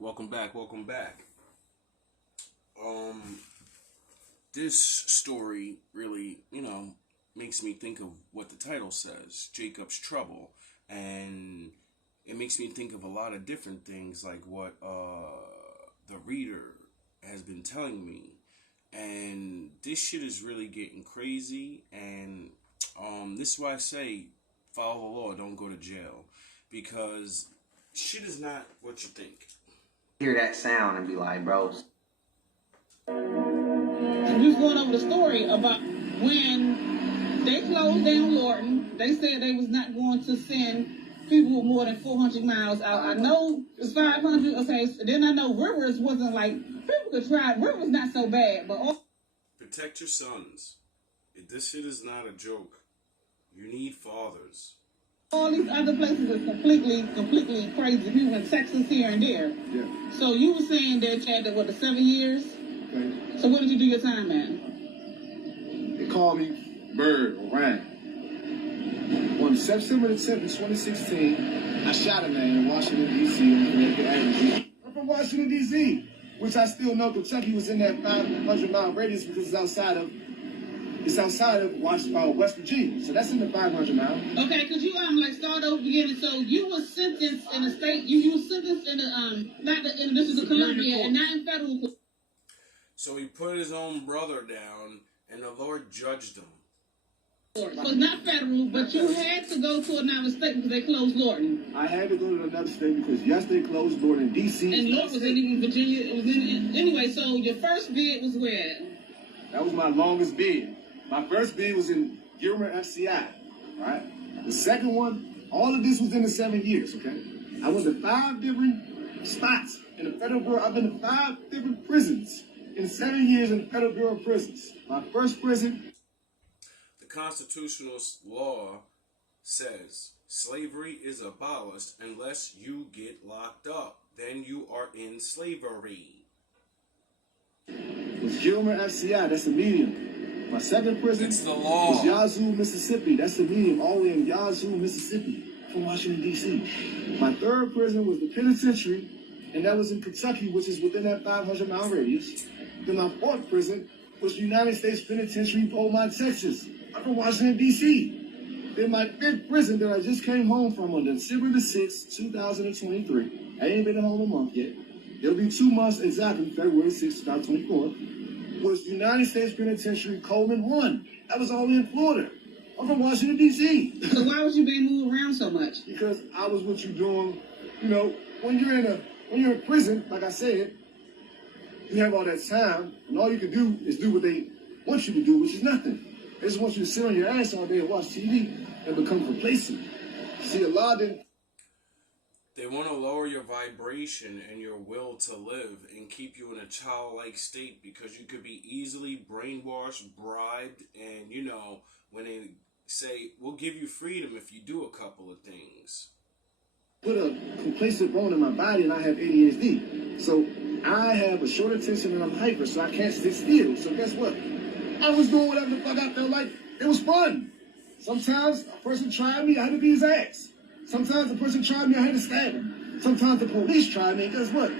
Welcome back, welcome back. Um, this story really, makes me think of what the title says, Jacob's Trouble. And it makes me think of a lot of different things, like what the reader has been telling me. And this shit is really getting crazy. And this is why I say follow the law, don't go to jail. Because shit is not what you think. Hear that sound and be like, bros. We was going over the story about when they closed down Lorton. They said they was not going to send people with more than 400 miles out. I know it's 500. Okay, so then I know Rivers wasn't like people could try. Rivers not so bad, but protect your sons. This shit is not a joke. You need fathers. all these other places is completely crazy. People in Texas here and there. Yeah. So you were saying that you had the 7 years. Okay. So where did you do your time at? They called me Bird or Ryan. On September the 10th, 2016, I shot a man in Washington, D.C. I'm from Washington, D.C., which I still know Kentucky was in that 500-mile radius because it's outside of West Virginia. So that's in the 500 miles. Okay, could you start over beginning? So you were sentenced in the state. You were sentenced in the not the in this is Columbia and not in federal court. So he put his own brother down, and the Lord judged him. So it's not federal, but you had to go to another state because they closed Lorton. I had to go to another state because yes, they closed Lorton in D.C. And Lorton was in Virginia. It was in anyway. So your first bid was where? That was my longest bid. My first bid was in Gilmer FCI, right? The second one, all of this was in the 7 years, okay? I went to 5 different spots in the Federal Bureau. I've been to 5 different prisons in 7 years in the Federal Bureau of Prisons. My first prison. The constitutional law says slavery is abolished unless you get locked up. Then you are in slavery. It was Gilmer FCI, that's a medium. My second prison It's the law. was Yazoo, Mississippi. That's the medium, all the way in Yazoo, Mississippi, from Washington, D.C. My third prison was the penitentiary, and that was in Kentucky, which is within that 500-mile radius. Then my fourth prison was the United States Penitentiary, Beaumont, Texas. I'm from Washington, D.C. Then my fifth prison that I just came home from on December the 6th, 2023. I ain't been home a month yet. It'll be 2 months exactly, February 6th, 2024. Was the United States Penitentiary Coleman 1. That was all in Florida. I'm from Washington, D.C. So why was you being moved around so much? Because I was what you're doing, when you're in prison, like I said, you have all that time, and all you can do is do what they want you to do, which is nothing. They just want you to sit on your ass all day and watch TV and become complacent. See, a lot of They want to lower your vibration and your will to live and keep you in a childlike state because you could be easily brainwashed, bribed, and, when they say, we'll give you freedom if you do a couple of things. put a complacent bone in my body and I have ADHD. So I have a short attention and I'm hyper, so I can't sit still. So guess what? I was doing whatever the fuck I felt like. It was fun. Sometimes a person tried me, I had to beat his ass. Sometimes a person tried me, I had to stab him. Sometimes the police tried me, and guess what?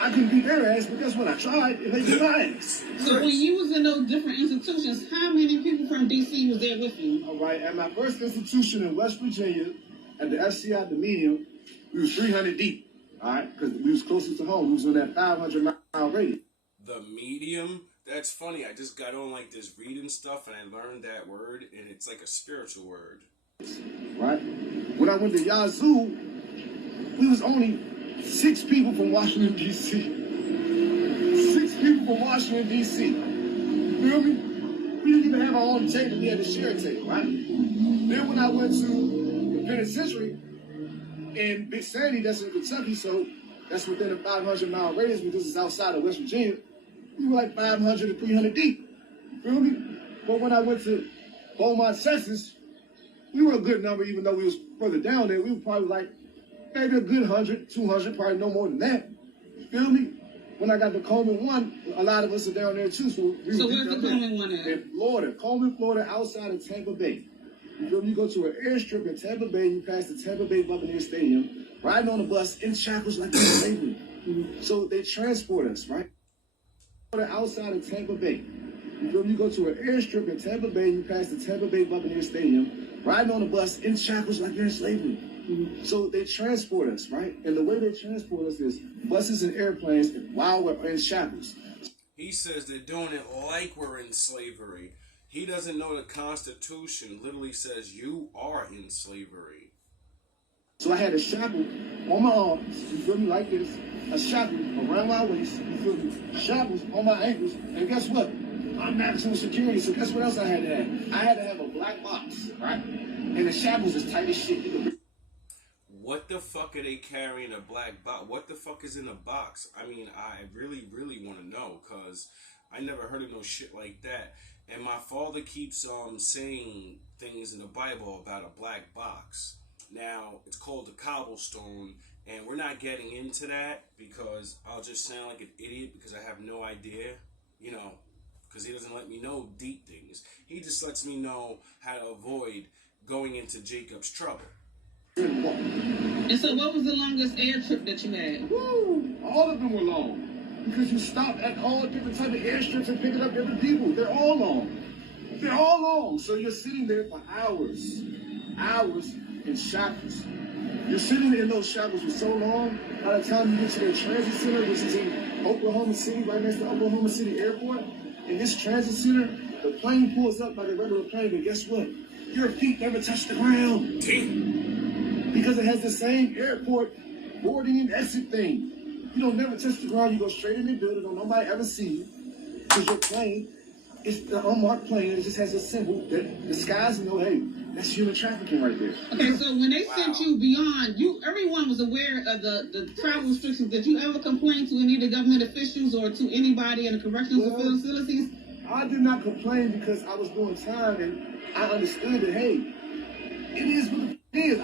I couldn't beat their ass, but guess what? I tried, and they beat my ass. So when you was in those different institutions, how many people from D.C. was there with you? All right, at my first institution in West Virginia, at the FCI, the medium, we was 300 deep, all right? Because we was closest to home. We was in that 500-mile radius. The medium? That's funny. I just got on this reading stuff, and I learned that word, and it's like a spiritual word. Right? When I went to Yazoo, we was only 6 people from Washington, D.C. 6 people from Washington, D.C. You feel me? We didn't even have our own table. We had to share a table, right? Then when I went to the penitentiary in Big Sandy, that's in Kentucky, so that's within a 500-mile radius because it's outside of West Virginia, we were like 500 to 300 deep. You feel me? But when I went to Beaumont, Texas, we were a good number, even though we was further down there. We were probably maybe a good 100, 200, probably no more than that. You feel me? When I got to Coleman 1, a lot of us are down there too. So where's the Coleman 1 at? In Florida. Coleman, Florida, outside of Tampa Bay. You feel me? You go to an airstrip in Tampa Bay, you pass the Tampa Bay Buccaneers Stadium, riding on a bus in shackles like in slavery. So they transport us, right? Outside of Tampa Bay. You feel me? You go to an airstrip in Tampa Bay, you pass the Tampa Bay Buccaneers Stadium, riding on a bus in shackles like you're in slavery. So they transport us, right? And the way they transport us is buses and airplanes while we're in shackles. He says they're doing it like we're in slavery. He doesn't know the Constitution literally says you are in slavery. So I had a shackle on my arms, you feel me, like this, a shackle around my waist, you feel me, shackles on my ankles, and guess what? I'm maximum security, so guess what else I had to have? I had to have a black box, right? And the shackles is tight as shit. What the fuck are they carrying a black box? What the fuck is in a box? I mean, I really, really want to know, because I never heard of no shit like that. And my father keeps saying things in the Bible about a black box. Now, it's called a cobblestone, and we're not getting into that because I'll just sound like an idiot because I have no idea, you know, because he doesn't let me know deep things. He just lets me know how to avoid going into Jacob's trouble. And so what was the longest air trip that you had? Woo! All of them were long. Because you stop at all different type of airstrips and picking up different people. They're all long. They're all long. So you're sitting there for hours. Hours in shackles. You're sitting in those shackles for so long, by the time you get to the transit center, which is in Oklahoma City, right next to Oklahoma City Airport, in this transit center, the plane pulls up like a regular plane, but guess what? Your feet never touch the ground. Damn. Because it has the same airport boarding and exit thing. You don't never touch the ground, you go straight in the building, don't nobody ever see you. Because your plane, it's the unmarked plane, it just has a symbol that the skies know, hey, that's human trafficking right there. Okay, so when they sent you beyond, everyone was aware of the travel restrictions. Did you ever complain to any of the government officials or to anybody in the correctional facilities? I did not complain because I was doing time and I understood that, hey, it is what it is.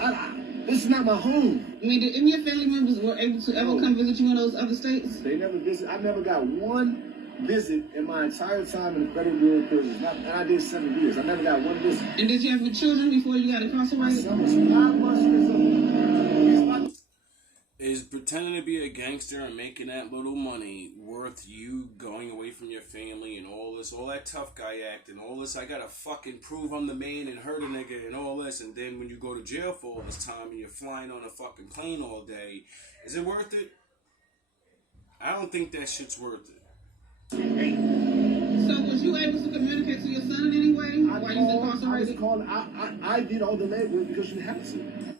This is not my home. I mean, did any of your family members were able to ever come visit you in those other states? They never visit. I never got one visit in my entire time in the Federal Bureau of Prisons. And I did 7 years. I never got one visit. And did you have your children before you got incarcerated? I was 5 months old. Is pretending to be a gangster and making that little money worth you going away from your family and all this, all that tough guy act and all this, I gotta fucking prove I'm the man and hurt a nigga and all this, and then when you go to jail for all this time and you're flying on a fucking plane all day, is it worth it? I don't think that shit's worth it. So was you able to communicate to your son in any way while you was incarcerated? I did all the legwork because you have to.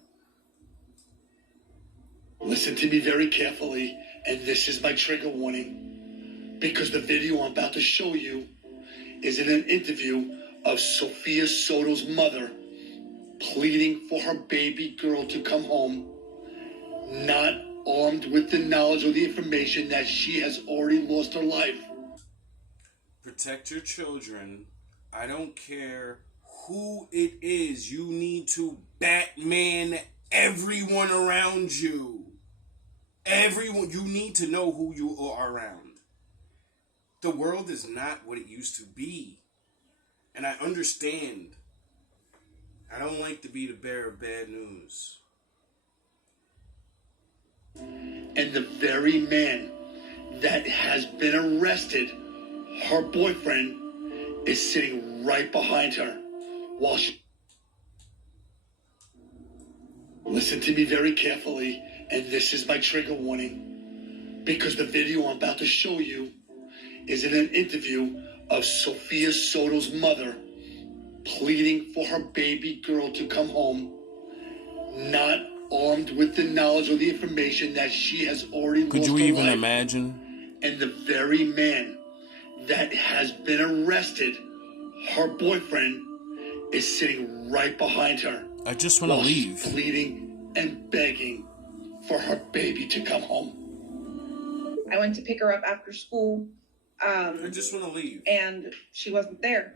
Listen to me very carefully, and this is my trigger warning, because the video I'm about to show you is in an interview of Sophia Soto's mother pleading for her baby girl to come home, not armed with the knowledge or the information that she has already lost her life. Protect your children. I don't care who it is. You need to Batman everyone around you. Everyone, you need to know who you are around. The world is not what it used to be. And I understand. I don't like to be the bearer of bad news. And the very man that has been arrested, her boyfriend, is sitting right behind her while she... Listen to me very carefully, and this is my trigger warning, because the video I'm about to show you is in an interview of Sophia Soto's mother pleading for her baby girl to come home, not armed with the knowledge or the information that she has already lost her life. Could you even imagine? And the very man that has been arrested, her boyfriend, is sitting right behind her. I just want to leave. She's pleading and begging for her baby to come home. I went to pick her up after school. I just want to leave. And she wasn't there.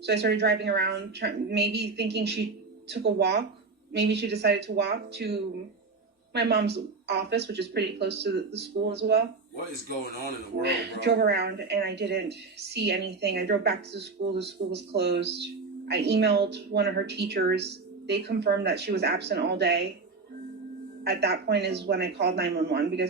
So I started driving around, maybe thinking she took a walk. Maybe she decided to walk to my mom's office, which is pretty close to the school as well. What is going on in the world, bro? Drove around and I didn't see anything. I drove back to the school was closed. I emailed one of her teachers. They confirmed that she was absent all day. At that point is when I called 911 because